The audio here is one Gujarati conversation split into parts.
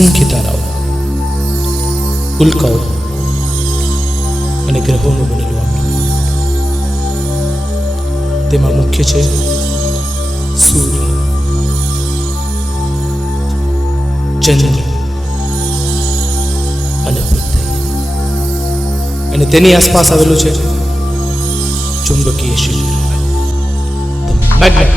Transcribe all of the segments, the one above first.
અસંખ્ય તારાઓ, ઉલ્કાઓ અને ગ્રહોનું બનેલું આકાશ. તેમાં મુખ્ય છે સૂર્ય, ચંદ્ર અને પૃથ્વી. અને તેની આસપાસ આવેલું છે ચુંબકીય ક્ષેત્ર, મેગ્નેટ.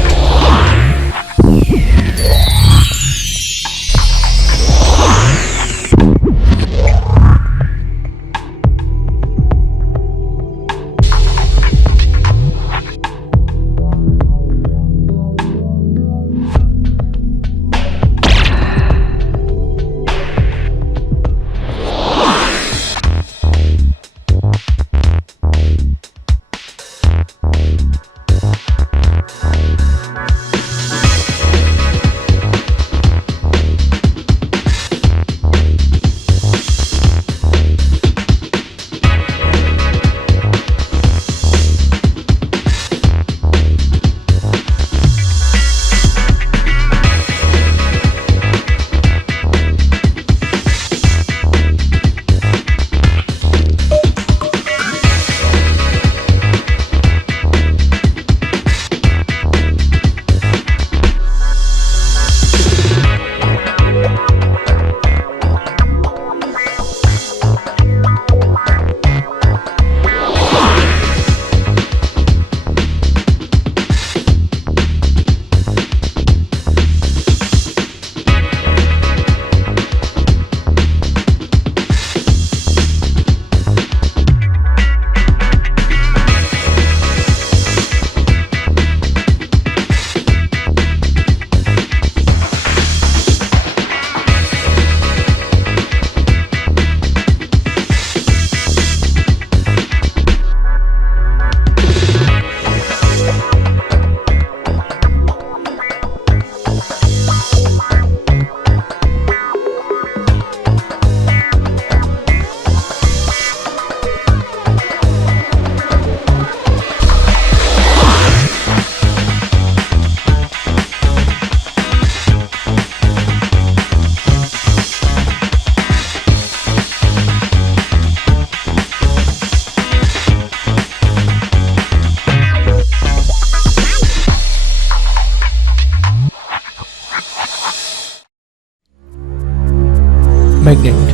મેગ્નેટ,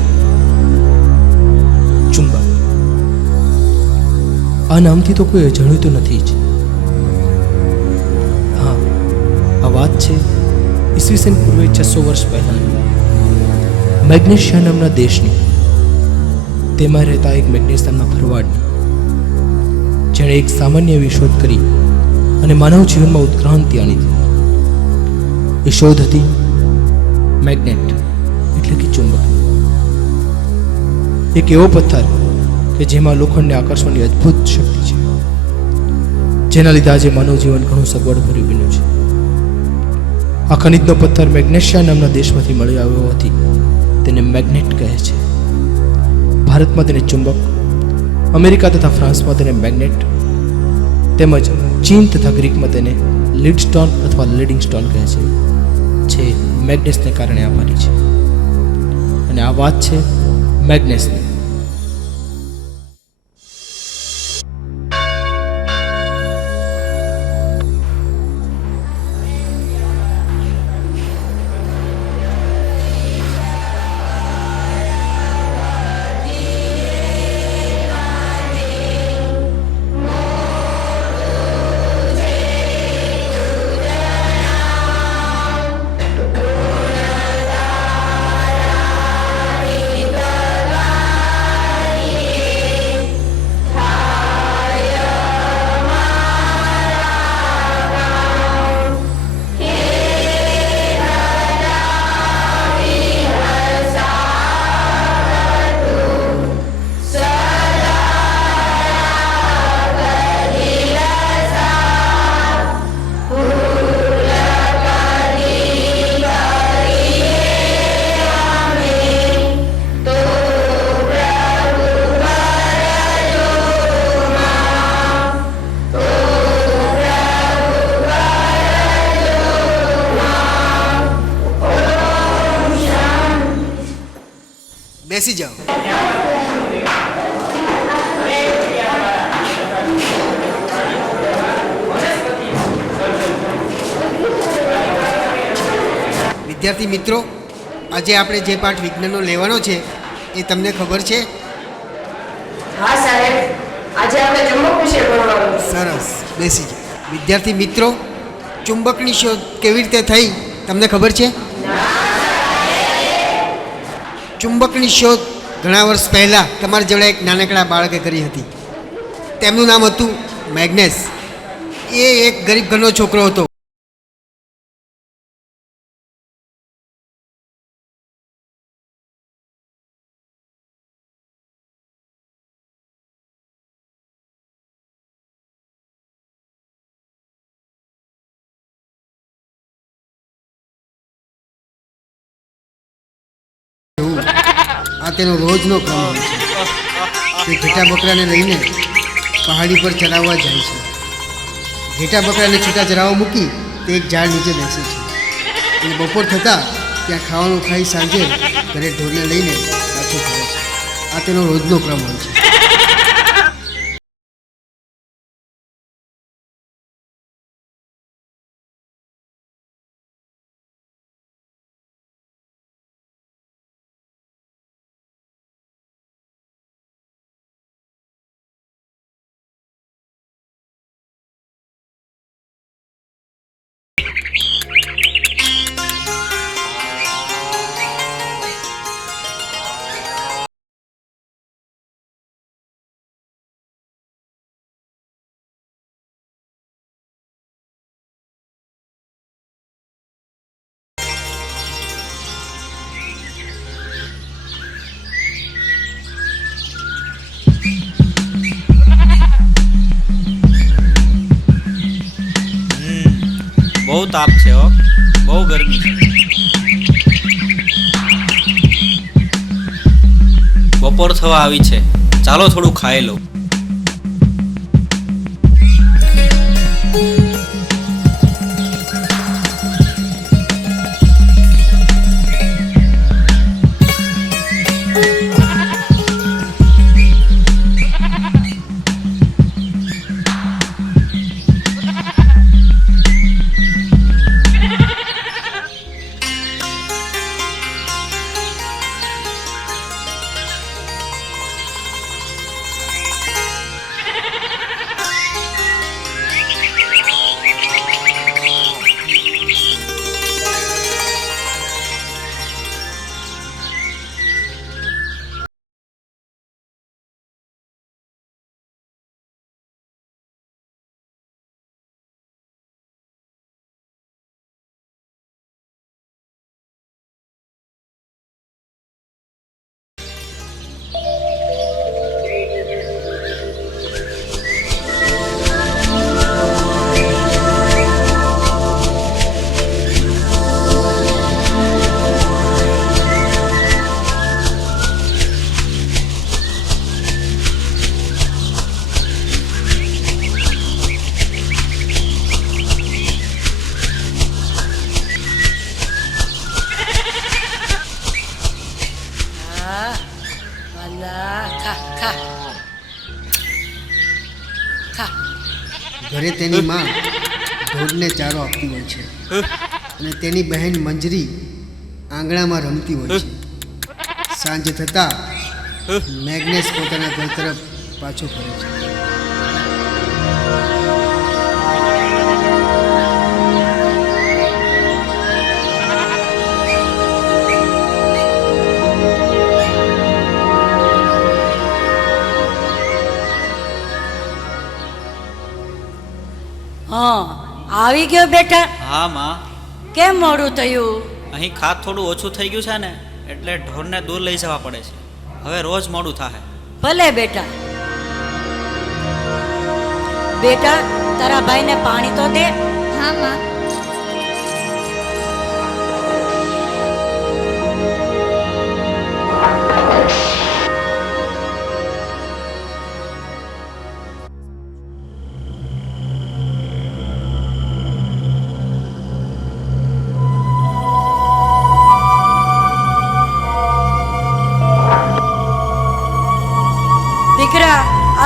ચુંબક. આ નામથી તો કોઈ અજાણ્યું તો નથી જ. હા, આ વાત છે ઈસવીસન પૂર્વે 600 વર્ષ પહેલાં મેગ્નેશિયા નામના દેશની, તેમાં રહેતા એક મેગ્નેસ નામના ભરવાડની, જેણે એક સામાન્ય એવી શોધ કરી અને માનવ જીવનમાં ઉત્ક્રાંતિ આણી હતી. એ શોધ હતી મેગ્નેટ, એટલે કે ચુંબક. એક એવો પથ્થર કે જેમાં લોખંડને આકર્ષવાની અદ્ભુત શક્તિ છે, જેના લીધે આજે માનવ જીવન ઘણું સગવડભર્યું બન્યું છે. આ ખનિજનો પથ્થર મેગ્નેશિયા નામના દેશમાંથી મળી આવ્યો હોવાથી તેને મેગ્નેટ કહે છે. ભારતમાં તેને ચુંબક, અમેરિકા તથા ફ્રાન્સમાં તેને મેગ્નેટ, તેમજ ચીન તથા ગ્રીકમાં તેને લીડ સ્ટોન અથવા લીડિંગ સ્ટોન કહે છે. મેગ્નેસને કારણે આભારી છે. અને આ વાત છે મેગ્નેસની. બેસી જાઓ. વિદ્યાર્થી મિત્રો, આજે આપણે જે પાઠ વિજ્ઞાનનો લેવાનો છે એ તમને ખબર છે? હા સાહેબ, આજે આપણે ચુંબક વિશે ભણવાનું છે. સરસ, બેસી જાઓ. વિદ્યાર્થી મિત્રો, ચુંબકની શોધ કેવી રીતે થઈ તમને ખબર છે? ચુંબકની શોધ ઘણા વર્ષ પહેલાં તમારા જેવડા એક નાનકડા બાળકે કરી હતી. તેમનું નામ હતું મેગ્નેસ. એ એક ગરીબ ઘરનો છોકરો હતો. આ તેનો રોજનો ક્રમ હોય છે. તે ઘેટા બકરાને લઈને પહાડી પર ચરાવવા જાય છે. ઘેટા બકરાને છૂટા ચરાવવા મૂકી તે એક ઝાડ નીચે બેસે છે અને બપોર થતાં ત્યાં ખાવાનું ખાઈ સાંજે ઘરે ઢોરને લઈને પાછો ફરે છે. આ તેનો રોજનો ક્રમ હોય છે. બહુ તાપ છે હો, બહુ ગરમી છે. બપોર થવા આવી છે, ચાલો થોડું ખાઈ લઉં. ઘરે તેની માં ઢોરને ચારો આપતી હોય છે અને તેની બહેન મંજરી આંગણામાં રમતી હોય છે. સાંજ થતાં મેગ્નેસ પોતાના ઘર તરફ પાછો ફરે છે. હા, આવી ગયો બેટા. હા માં, કેમ મોડું થયું? અહીં ખાત થોડું ઓછું થઈ ગયું છે ને, એટલે ઢોરને દૂર લઈ જવા પડે છે. હવે રોજ મોડું થાય. ભલે બેટા. બેટા, તારા ભાઈને પાણી તો દે. હા માં.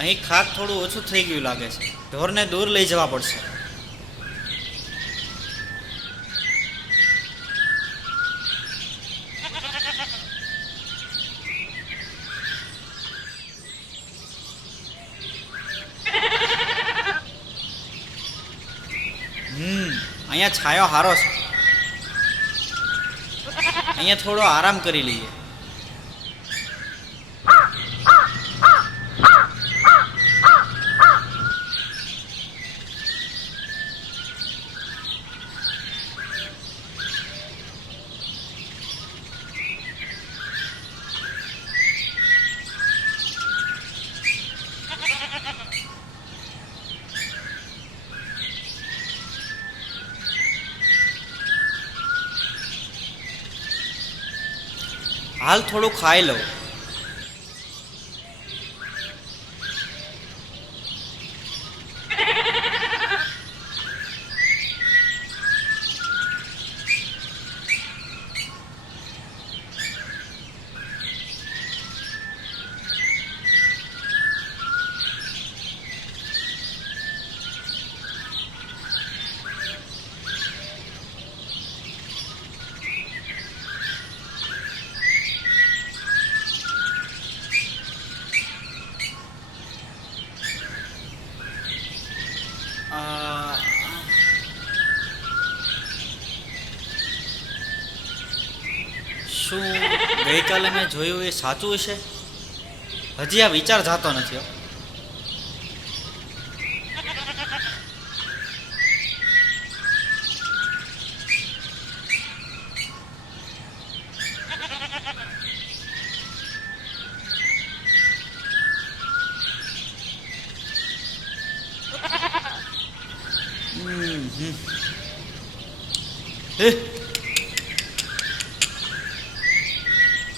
અહીં ખાદ થોડું ઓછું થઈ ગયું લાગે છે. ઢોરને દૂર લઈ જવા પડશે. અહીંયા છાંયો સારો છે. અહીંયા થોડો આરામ કરી લઈએ. હાલ થોડું ખાઈ લઉં. શું ગઈકાલે મેં જોયું એ સાચું છે? હજી આ વિચાર જાતો નથી હો. હે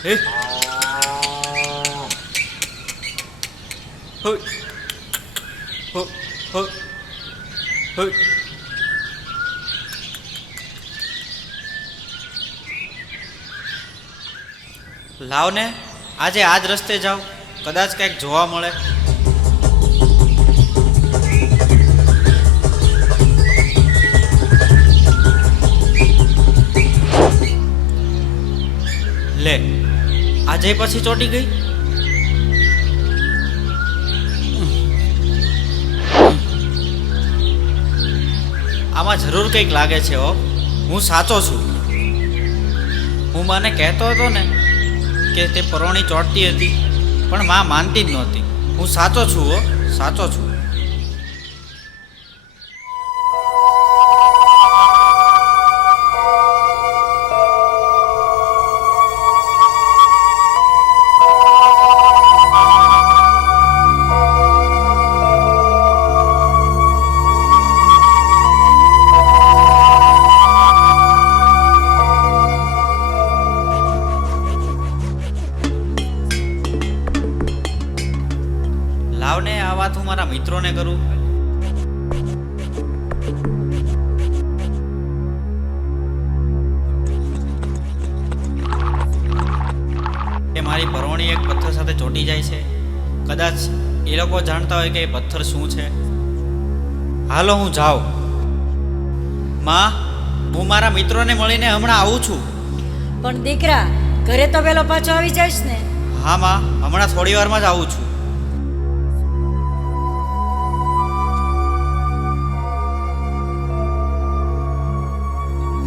હે હો હો હો હો. લાવ ને આજે આ જ રસ્તે જાઓ, કદાચ કંઈક જોવા મળે. લે આજે પછી ચોટી ગઈ. આમાં જરૂર કંઈક લાગે છે હો. હું સાચો છું. હું માને કહેતો હતો ને કે તે પરોણી ચોંટતી હતી, પણ માં માનતી જ નહોતી. હું સાચો છું હો, સાચો છું. લાવને આ વાત હું મારા મિત્રોને કરું. કે મારી પરોણી એક પથ્થર સાથે ચોંટી જાય છે. કદાચ એ લોકો જાણતા હોય કે એ પથ્થર શું છે. હાલો હું જાઉં. માં, હું મારા મિત્રોને મળીને હમણાં આવું છું. પણ દીકરા, ઘરે તો પેલો પાછો આવી જઈશ ને? હા માં, હમણાં થોડી વારમાં જ આવું છું.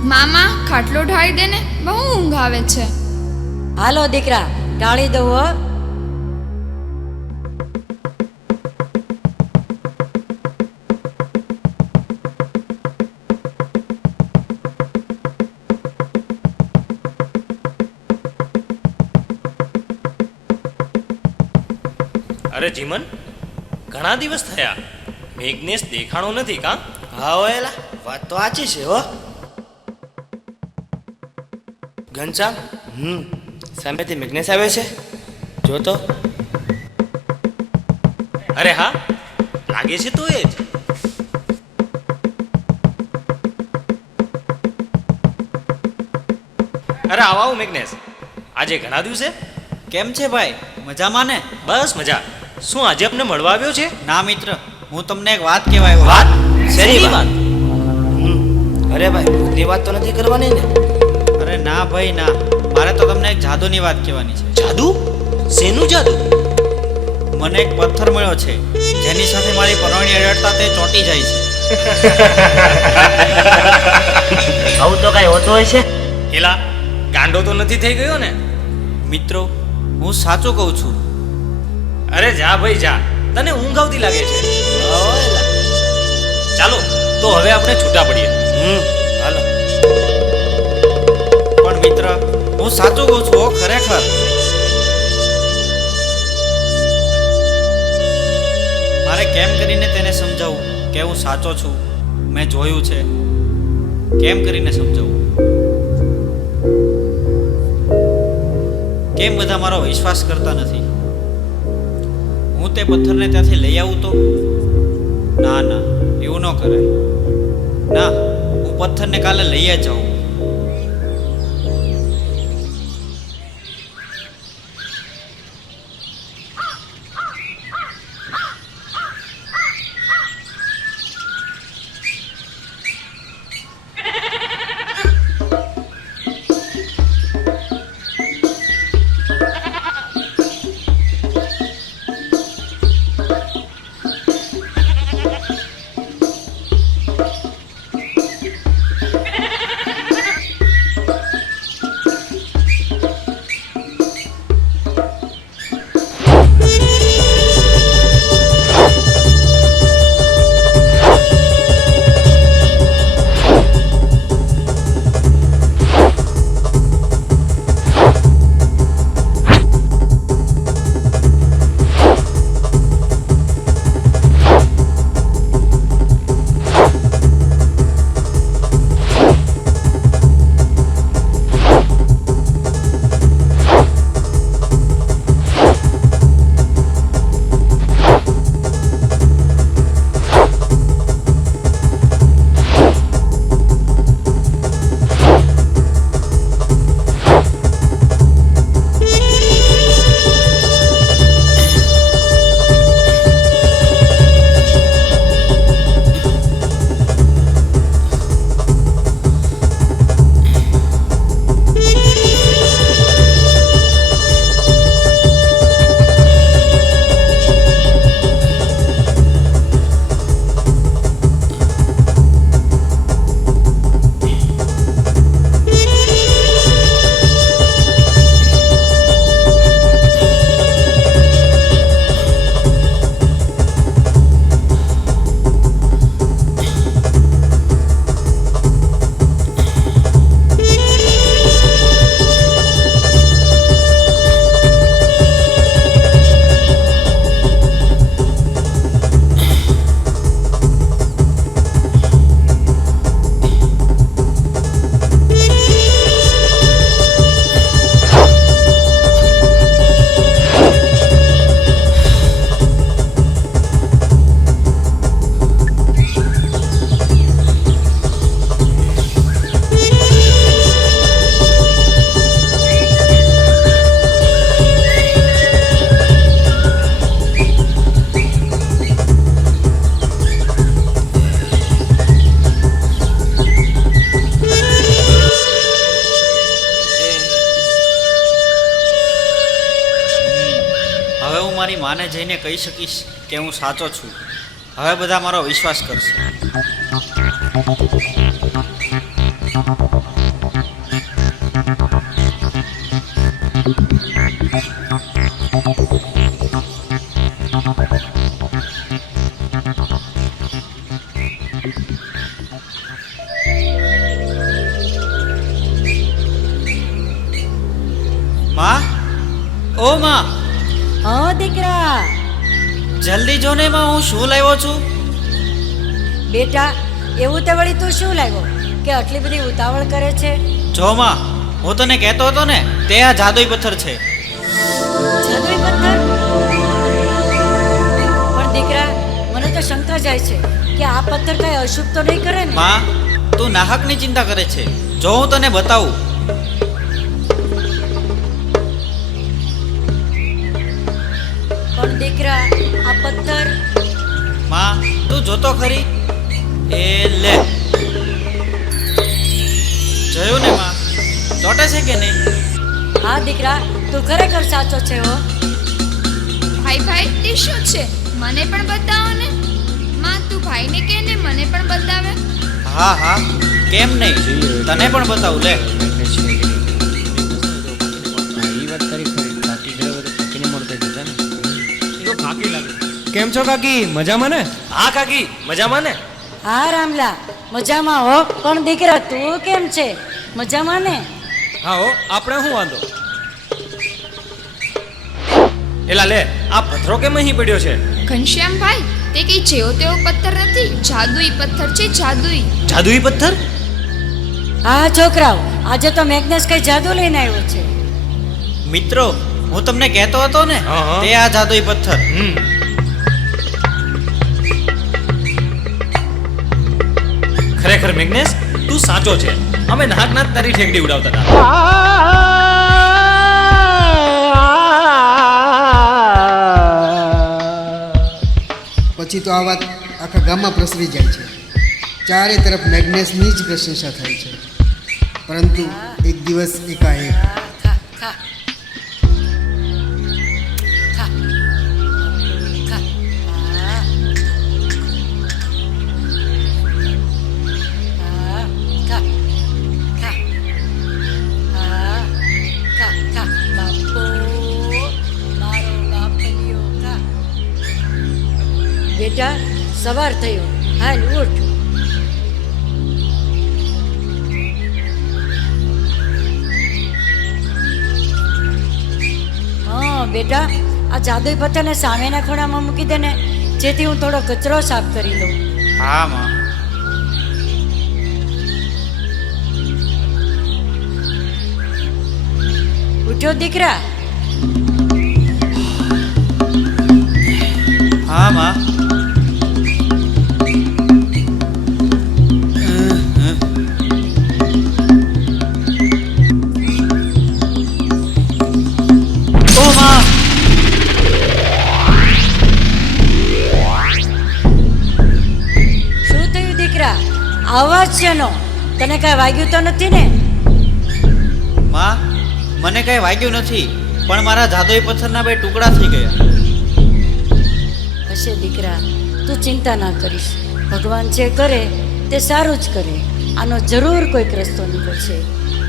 મામા ખાટલો ઢાળી દે ને, બહુ ઊંઘ આવે છે. હાલો દીકરા, ટાળી દઉં હો. અરે જીમન, ઘણા દિવસ થયા. મેઘનેશ દેખાણો નથી કાં? હા એલા વાત તો સાચી છે હો. ઘનશ્યામ, સામેથી મેઘનેશ આવે છે, જો તો. અરે હા, લાગે છે તો એ જ. અરે આવો મેઘનેશ, આજે ઘણા દિવસે. કેમ છે ભાઈ, મજામાં ને? બસ મજા. શું આજે આપને મળવા આવ્યો છે? ના મિત્ર, હું તમને એક વાત કહેવા આવ્યો. વાત? શેની શેની વાત? અરે ભાઈ ભૂતની વાત તો નથી કરવાની ને. અરે ના ભાઈ ના, મારે તો તમને એક જાદુની વાત કહેવાની છે. જાદુ? શેનું જાદુ? મને એક પથ્થર મળ્યો છે જેની સાથે મારી પરવણી અડતા તે ચોંટી જાય છે. આવું તો કાંઈ હોતું હોય છે? એલા, ગાંડો તો નથી થઈ ગયો ને? મિત્રો, હું સાચું કહું છું. અરે જા ભાઈ જા, તને ઊંઘ આવતી લાગે છે. ચાલો તો હવે આપણે છૂટા પડીએ. હાલો. પણ મિત્ર, હું સાચું કહું છું હો, ખરેખર. મારે કેમ કરીને તેને સમજાવું કે હું સાચો છું, મેં જોયું છે. કેમ કરીને સમજાવું? કેમ બધા મારો વિશ્વાસ કરતા નથી? હું તે પથ્થરને ત્યાંથી લઈ આવું તો? ના ના, એવું ન કરાય. ના, હું પથ્થરને કાલે લઈ જ જાઉં. મારી માને જઈને કહી શકીશ કે હું સાચો છું. હવે બધા મારો વિશ્વાસ કરશે. માં, ઓ માં, હા દીકરા. જલ્દી જો ને માં, હું શું લાવ્યો છું. બેટા, એવું તે વળી તું શું લાવ્યો કે આટલી બધી ઉતાવળ કરે છે? જો માં, હું તને કહેતો હતો ને, તે આ જાદુઈ પથ્થર છે. જાદુઈ પથ્થર? પણ દીકરા, મને તો શંકા જાય છે કે આ પથ્થર કઈ અશુભ તો નહીં કરે ને? માં, તું નાહકની ચિંતા કરે છે. જો હું તને બતાવું. પણ દીકરા આ પથ્થર માં તું જોતો ખરી એ લે જોયું ને માં ચોટે છે કે નહીં? હા દીકરા તું ખરેખર સાચો છે હો. ભાઈ ભાઈ તે શું છે મને પણ બતાવો ને. માં તું ભાઈને કે ને મને પણ બતાવે. હા હા કેમ નહીં, તને પણ બતાવું લે. કેમ છો કાકી, મજામાં ને? હા કાકી મજામાં ને? હા રામલા મજામાં હો. પણ દીકરા તું કેમ છે, મજામાં ને? હા હો, આપણે શું વાંધો? એલા લે, આ પથ્થરો કેમ અહીં પડ્યો છે? ઘનશ્યામભાઈ તે કઈ જેવો તેવો પથ્થર નથી, જાદુઈ પથ્થર છે, જાદુઈ. જાદુઈ પથ્થર? હા છોકરાઓ આજે તો મેગ્નેસ કઈ જાદુ લઈને આવ્યો છે. મિત્રો હું તમને કહેતો હતો ને હા, હા. તે આ જાદુઈ પથ્થર. ખરેખર મેગ્નેસ તું સાચો છે. અમે નાક નાક તારી ઠેકડી ઉડાવતા હતા. પછી તો આ વાત આખા ગામમાં પ્રસરી જાય છે. ચારે તરફ મેગ્નેસની જ પ્રશંસા થાય છે. પરંતુ એક દિવસ એકાએક ખા ખા ખા ખા હા. હા, ખા ખા હા ખા ખા બાપો મારો બાપલિયો ખા. બેટા સવાર થયો, હાલ ઉઠ. હા બેટા આ જાદુઈ પથ્થરને સામેના ખૂણામાં મૂકી દે ને, જેથી હું થોડો કચરો સાફ કરી લઉં. હા માં. ઉઠ્યો દીકરા? હા માં. ઓ માં, શું થયું દીકરા? આવાજ શેનો? તને કાંઈ વાગ્યું તો નથી ને? માં મને કઈ વાગ્યું નથી, પણ મારા જાદુઈ પથ્થરના 2 ટુકડા થઈ ગયા. હશે દીકરા, તું ચિંતા ના કરીશ. ભગવાન જે કરે તે સારું જ કરે. આનો જરૂર કોઈક રસ્તો નીકળશે.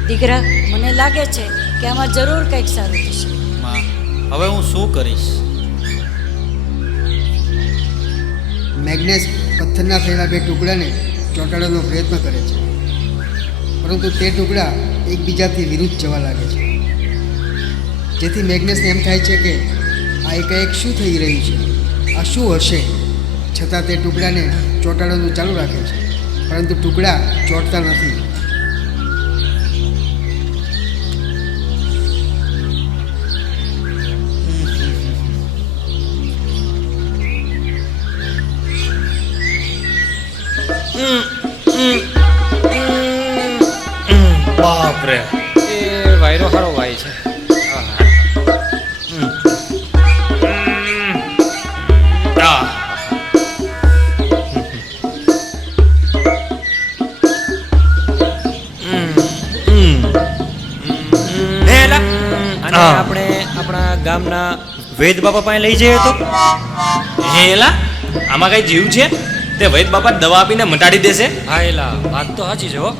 દીકરા મને લાગે છે કે આમાં જરૂર કંઈક સારું થશે. માં હવે હું શું કરીશ? મેગ્નેસ પથ્થરના થયેલા 2 ટુકડાને ચોંટાડવાનો પ્રયત્ન કરે છે. પરંતુ તે ટુકડા એકબીજાથી વિરુદ્ધ જવા લાગે છે. જેથી મેગ્નેસને એમ થાય છે કે આ એકાએક શું થઈ રહ્યું છે, આ શું હશે. છતાં તે ટુકડાને ચોંટાડવાનું ચાલુ રાખે છે, પરંતુ ટુકડા ચોંટતા નથી. બાપ રે, એ વાયરો સારો વાય છે. આ અને આપણે આપણા ગામના વૈદ બાપા પાસે લઈ જઈએ તો? હેલા આમાં કઈ જીવ છે? તે વૈદ બાપા દવા આપીને મટાડી દેશે. હા એલા વાત તો સાચી છે હો.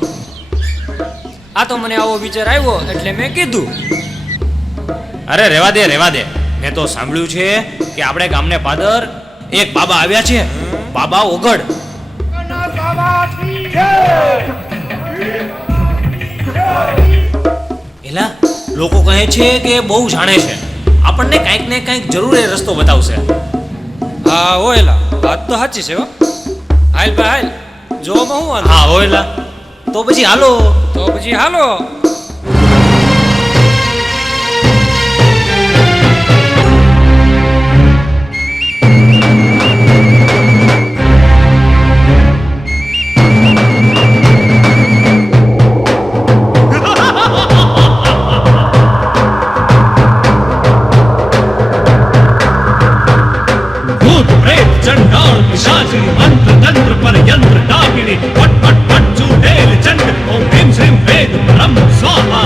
આ તો મને આવો વિચાર આવ્યો એટલે મેં કીધું. અરે રેવા દે રેવા દે. મેં તો સાંભળ્યું છે કે આપણે ગામને પાદર એક બાબા આવ્યા છે, બાબા ઓગડ. એલા લોકો કહે છે કે બહુ જાણે છે, આપણને કાંઈક ને કાંઈક જરૂર એ રસ્તો બતાવશે. હા હો એલા વાત તો સાચી છે હો. હાલ ભાઈ હાલ, જોવામાં હું વાંધો? હા હોયલા, તો પછી હાલો. તો પછી હાલો. पिशाचिनी मंत्र तंत्र पर यंत्र डाकिनी पट पट पट चूड़ेल चंड ओम ह्रीं श्रीं वेद ब्रह्म स्वाहा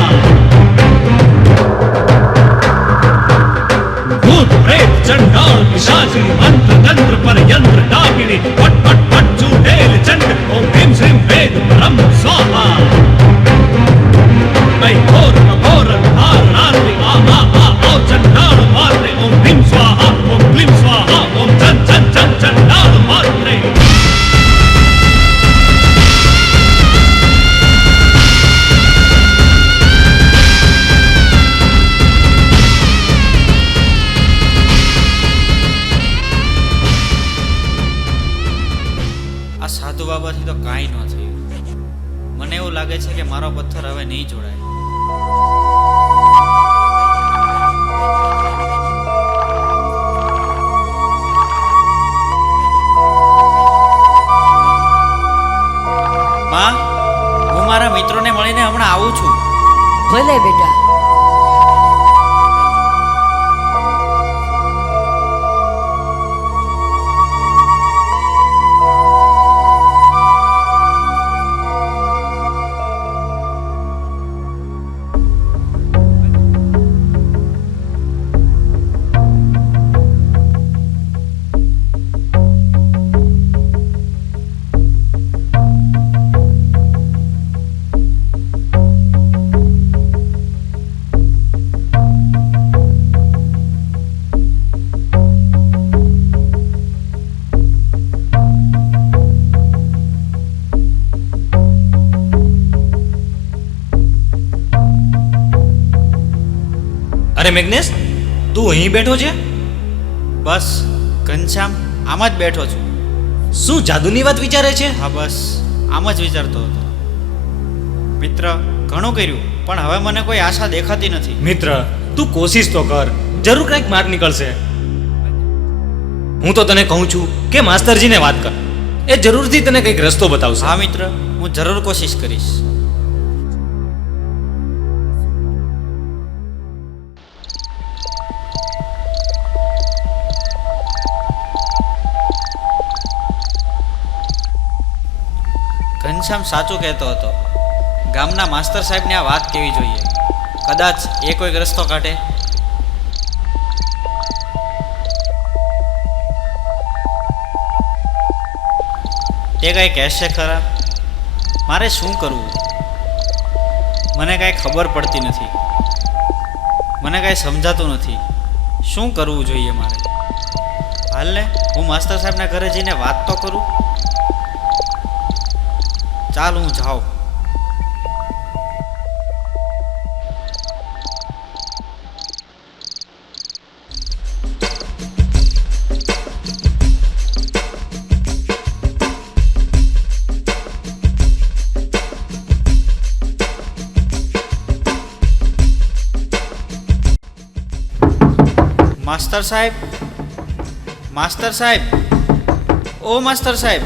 भूत प्रेत चंडाल पिशाचिनी मंत्र तंत्र पर यंत्र डाकिनी पट पट पट चूड़ेल चंड ओम ह्रीं श्रीं वेद ब्रह्म स्वाहा मैं घोर घोर धार रात्रि आ आओ चंडाल मात्रे ओम ह्रीं स्वाहा ओम क्लीं स्वाहा ओम चं चं चं चंडाल मात्रे આ સાધુ બાબાથી તો કાંઈ ન થયું. મને એવું લાગે છે કે મારો પથ્થર હવે નહીં જોડાય. માં, હું મારા મિત્રોને મળીને હમણાં આવું છું. ભલે બેટા. અરે મેગ્નેસ, તું અહીં બેઠો છે? બસ ઘનશ્યામ, આમ જ બેઠો છું. શું જાદુની વાત વિચારે છે? હા, બસ આમ જ વિચારતો હતો. મિત્ર, ઘણું કર્યું પણ હવે મને કોઈ આશા દેખાતી નથી. મિત્ર, તું કોશિશ તો કર, જરૂર કંઈક માર્ગ નીકળશે. હું તો તને કહું છું કે માસ્તરજીને વાત કર, એ જરૂરથી તને કંઈક રસ્તો બતાવશે. હા મિત્ર, હું જરૂર કોશિશ કરીશ. ઘનશ્યામ સાચું કહેતો હતો. ગામના માસ્તર સાહેબને આ વાત કહેવી જોઈએ. કદાચ એ કોઈક રસ્તો કાઢે. તે કંઈ કહેશે ખરા? મારે શું કરવું? મને કાંઈ ખબર પડતી નથી. મને કાંઈ સમજાતું નથી. શું કરવું જોઈએ મારે? હાલ ને, હું માસ્તર સાહેબના ઘરે જઈને વાત તો કરું. ચાલ, હું જાઉં. માસ્તર સાહેબ, માસ્તર સાહેબ, ઓ માસ્તર સાહેબ,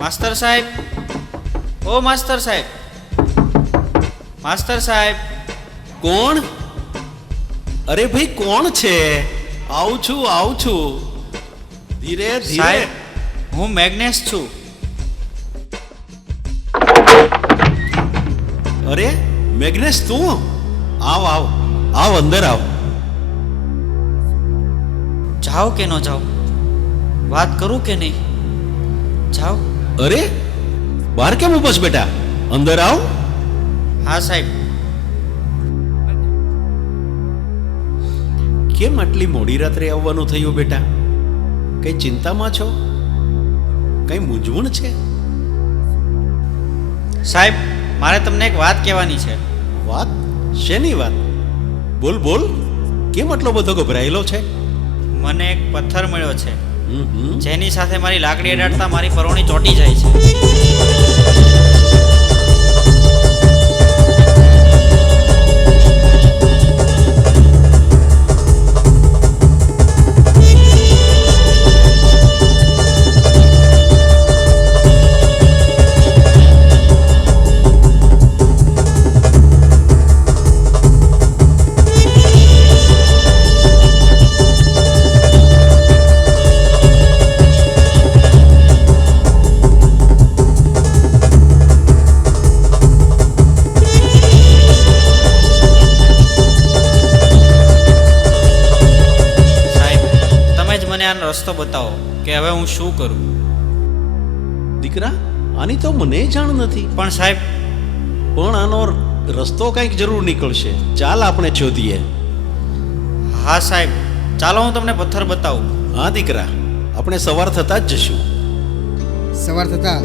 માસ્તર સાહેબ, ઓ માસ્તર સાહેબ, માસ્તર સાહેબ. કોણ? અરે ભાઈ, કોણ છે? આવું છું. ધીરે ધીરે. સાહેબ, હું મેગ્નેસ છું. અરે મેગ્નેસ, તું આવ અંદર આવ. જાઓ કે ન જાઓ? વાત કરું કે નહીં? જાઓ. અરે બહાર કેમ ઊભો છે બેટા? અંદર આવ. હા સાહેબ. કેમ આટલી મોડી રાત્રે આવવાનું થયું બેટા? કઈ ચિંતામાં છો? કઈ મૂંઝવણ છે? સાહેબ, મારે તમને એક વાત કહેવાની છે. વાત? શેની વાત? બોલ. કેમ આટલો બધો ગભરાયેલો છે? મને એક પથ્થર મળ્યો છે, જેની સાથે મારી લાકડી અડાડતા મારી પરોણી ચોંટી જાય છે. આનો રસ્તો બતાવો કે હવે હું શું કરું. દીકરા આની તો મને જાણ નથી, પણ સાહેબ, પણ આનો રસ્તો કંઈક જરૂર નીકળશે. ચાલ આપણે શોધીએ. હા સાહેબ, ચાલો હું તમને પથ્થર બતાવું. હા દીકરા, આપણે સવાર થતાં જ જશું. સવાર થતાં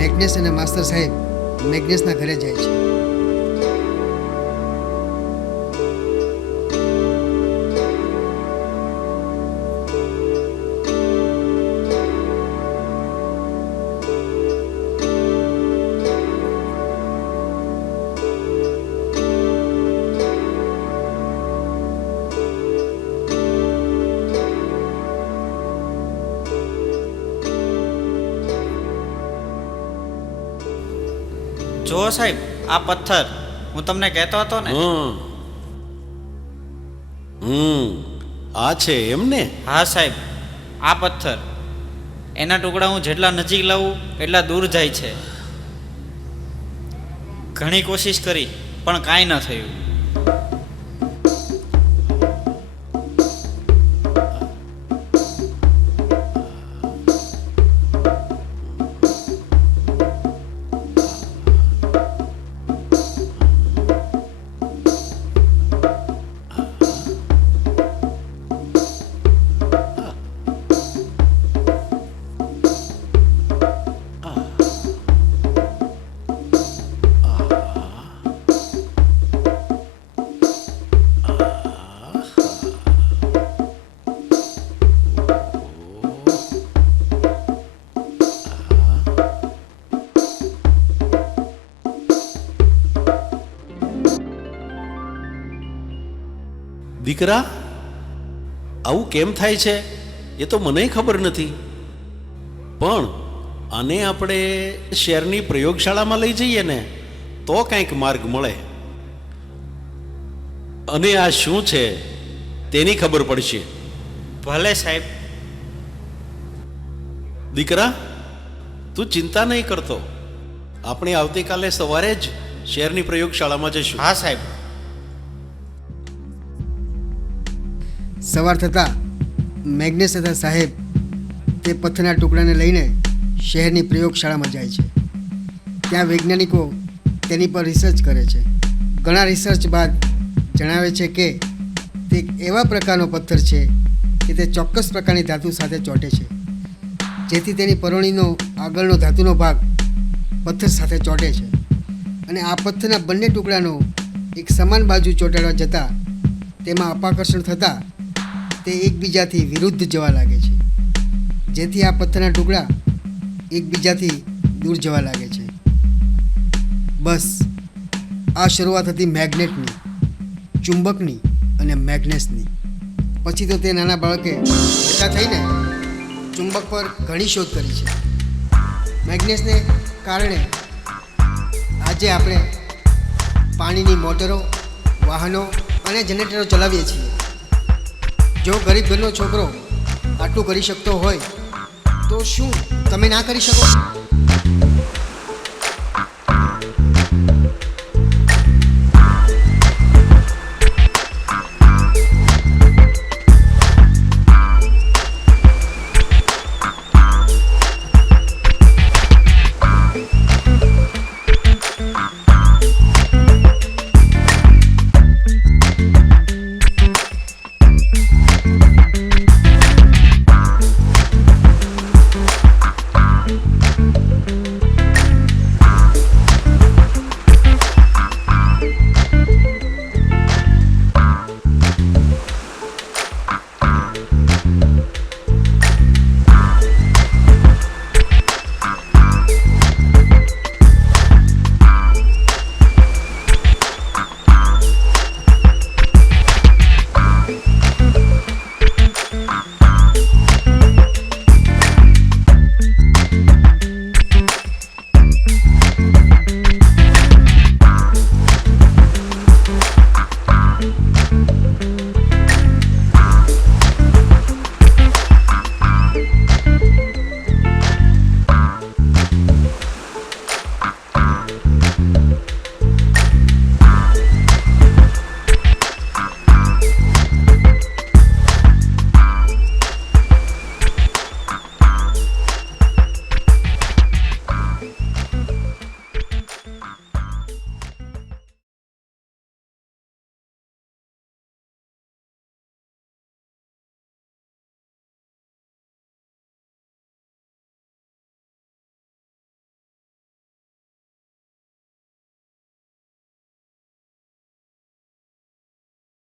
મેગ્નેસ અને માસ્ટર સાહેબ મેગ્નેસના ઘરે જાય છે. જુઓ સાહેબ, આ પથ્થર હું તમને કહેતો હતો ને. આ છે એમ ને? હા સાહેબ, આ પથ્થર, એના ટુકડા હું જેટલા નજીક લાવું એટલા દૂર જાય છે. ઘણી કોશિશ કરી પણ કાંઈ ન થયું. દીકરા આવું કેમ થાય છે એ તો મને ખબર નથી, પણ આને આપણે શહેરની પ્રયોગશાળામાં લઈ જઈએ ને તો કંઈક માર્ગ મળે, અને આ શું છે તેની ખબર પડશે. ભલે સાહેબ. દીકરા તું ચિંતા નહીં કરતો, આપણે આવતીકાલે સવારે જ શહેરની પ્રયોગશાળામાં જઈશું. હા સાહેબ. સવાર થતાં મેગ્નેસ તથા સાહેબ તે પથ્થરના ટુકડાને લઈને શહેરની પ્રયોગશાળામાં જાય છે. ત્યાં વૈજ્ઞાનિકો તેની પર રિસર્ચ કરે છે. ઘણા રિસર્ચ બાદ જણાવે છે કે તે એક એવા પ્રકારનો પથ્થર છે કે તે ચોક્કસ પ્રકારની ધાતુ સાથે ચોંટે છે, જેથી તેની પરોળીનો આગળનો ધાતુનો ભાગ પથ્થર સાથે ચોંટે છે, અને આ પથ્થરના બંને ટુકડાનો એક સમાન બાજુ ચોંટાડવા જતાં તેમાં અપાકર્ષણ થતાં તે એકબીજાથી વિરુદ્ધ જવા લાગે છે, જેથી આ પથ્થરના ટુકડા એકબીજાથી દૂર જવા લાગે છે. બસ આ શરૂઆત હતી મેગ્નેટની, ચુંબકની અને મેગ્નેસની. પછી તો તે નાના બાળકે મોટા થઈને ચુંબક પર ઘણી શોધ કરી છે. મેગ્નેસને કારણે આજે આપણે પાણીની મોટરો, વાહનો અને જનરેટરો ચલાવીએ છીએ. જો ગરીબ ઘરનો છોકરો આટલું કરી શકતો હોય તો શું તમે ના કરી શકો?